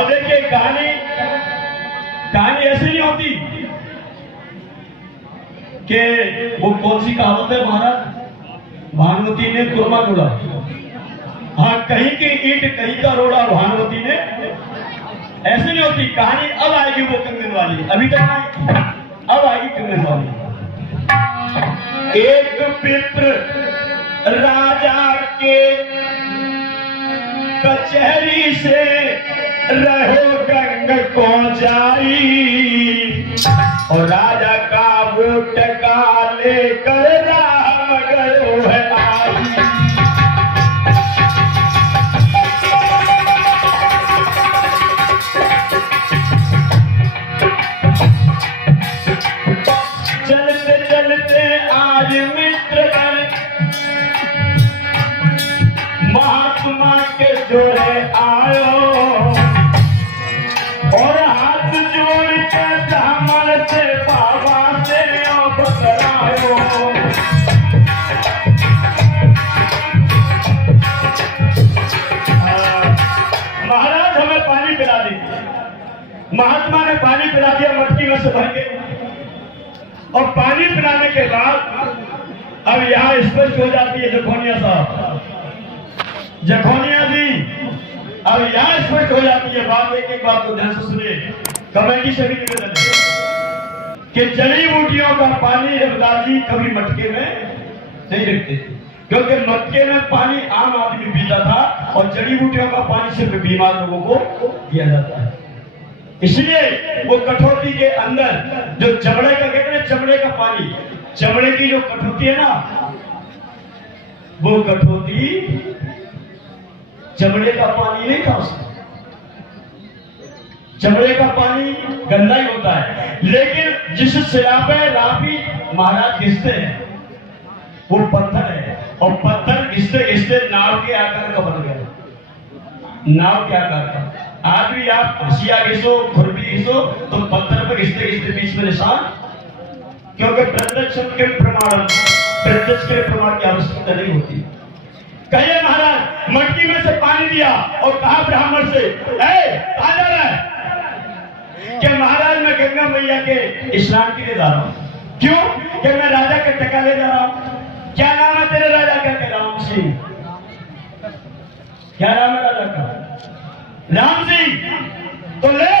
और देखिए कहानी ऐसी नहीं होती कि वो कौन सी कहावत है महाराज, भानुमती ने कुरमा तोड़ा। हाँ, कहीं की ईंट कहीं का रोड़ा भानुमती ने, ऐसे नहीं होती कहानी। अब आएगी वो कंगन वाली, अभी तक नहीं, अब आएगी कंगन वाली। एक विप्र राजा के कचहरी से रहो गंग को जाई, और राजा का वो टका लेकर राम गयो है आई। चलते चलते आज मित्रगण महात्मा के जोड़े आयो, और हाथ जोड़ के ब्राह्मण से बाबा से बतरायो। महाराज हमें पानी पिला दीजिए। महात्मा ने पानी पिला दिया मटकी में से भर के, और पानी पिलाने के बाद अब यहाँ स्पष्ट हो जाती है जखोनिया साहब, जखोनिया जी, अब यहाँ स्पष्ट हो जाती है बात। एक बात को ध्यान से सुनिए, कमेटी से भी निवेदन है कि जड़ी बूटियों का पानी रविदास जी कभी मटके में नहीं रखते, क्योंकि मटके में पानी आम आदमी पीता था और जड़ी बूटियों का पानी सिर्फ बीमार लोगों को दिया जाता है। इसलिए वो कठौती के अंदर जो चमड़े का कहते हैं, चमड़े का पानी, चमड़े की जो कठौती है ना, वो कठौती चमड़े का पानी नहीं था उसमें। चमड़े का पानी गंदा ही होता है, लेकिन जिस सिरापे रापी महाराज घिसते हैं वो पत्थर है, और पत्थर घिसते घिसते नाव के आकार का बन गया। नाव के आकार का आज भी आप हसिया घिसो, खुरपी घिसो तो पत्थर पर घिसते घिसते बीच में निशान, क्योंकि प्रत्यक्ष के प्रमाण की आवश्यकता नहीं होती। कहिए महाराज मटकी में से पानी दिया और कहा ब्राह्मण से, कहां जा रहा है? कि महाराज मैं गंगा मैया के स्नान के लिए जा रहा हूं। क्यों? कि मैं राजा के टका ले जा रहा हूं। क्या नाम है तेरे राजा का? राम सिंह। क्या नाम है राजा का? राम सिंह। तो ले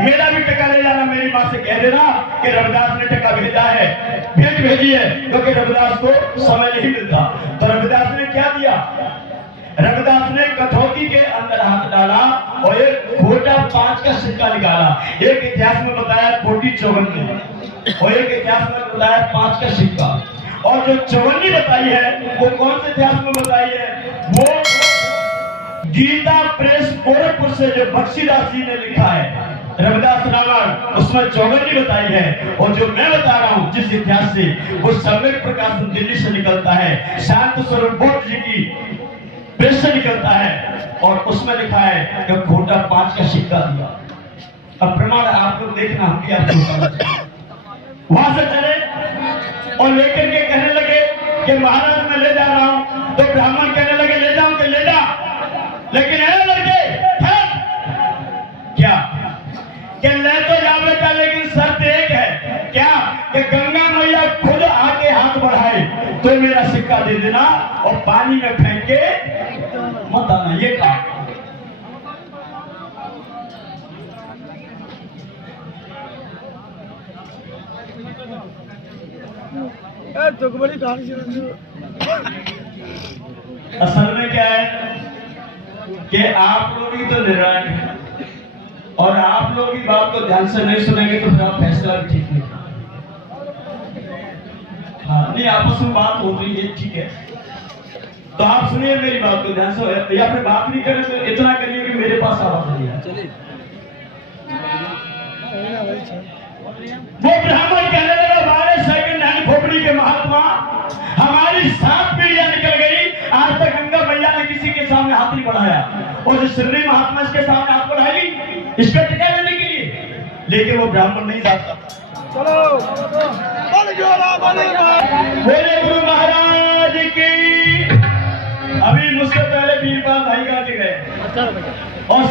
मेरा भी टका ले जाना, मेरी मां से कह देना कि रविदास ने टका भेजा है, भेजी है, क्योंकि रविदास को समय नहीं मिलता। तो रविदास ने क्या दिया? रविदास ने कठौती के अंदर हाथ डाला और एक खोटा 5 का सिक्का निकाला। एक इतिहास में बताया खोटी चौवन्नी, और एक इतिहास में बताया 5 का सिक्का। और जो चौवन्नी बताई है वो कौन से इतिहास में बताई है? वो गीता प्रेस गोरखपुर से जो बख्शीदास जी ने लिखा है रविदास रावण, उसमें चौवन्नी बताई है। और जो मैं बता रहा हूं जिस इतिहास से, वो सम्यक प्रकाशन दिल्ली से निकलता है, शांत स्वरूप बोध जी की प्रेस से निकलता है, और उसमें लिखा है कि खोटा 5 का सिक्का दिया। अब प्रमाण आप लोग देखना, हम भी आपको वहां से चले और लेकर के कहने लगे कि महाराज मैं ले जा रहा हूं। तो ब्राह्मण कहने लगे ले जाओ कि ले जा, लेकिन है लड़के क्या कि ले तो जा बेटा, लेकिन शर्त एक है। क्या? कि गंगा मैया खुद आके हाथ बढ़ाए तो मेरा सिक्का दे देना, और पानी में फेंक के मत आना। ये कहा। तो बड़ी कहानी। असल में क्या है कि आप लोग ही तो निर्णायक हैं, और आप लोग की बात को ध्यान से नहीं सुनेंगे तो फिर आप फैसला भी ठीक नहीं। हाँ, नहीं आपस में बात हो रही है, ठीक है, तो आप सुनिए मेरी बात को ध्यान से, या फिर बात नहीं करें तो इतना करिए कि मेरे पास आवाज नहीं है। वो ब्राह्मण कहने लगा 12 सेकंड यानी खोपड़ी के महात्मा, हमारी 7 पीढ़ियां निकल गई, आज तक गंगा मैया ने किसी के सामने हाथ नहीं बढ़ाया, और जो श्री महात्मा इसके सामने हाथ बढ़ाएगी इसका टिका लेने के लिए, लेकिन वो ब्राह्मण नहीं जाता। चलो बोले गुरु महाराज की। अभी मुझसे पहले वीरपाल भाई गा के गए, और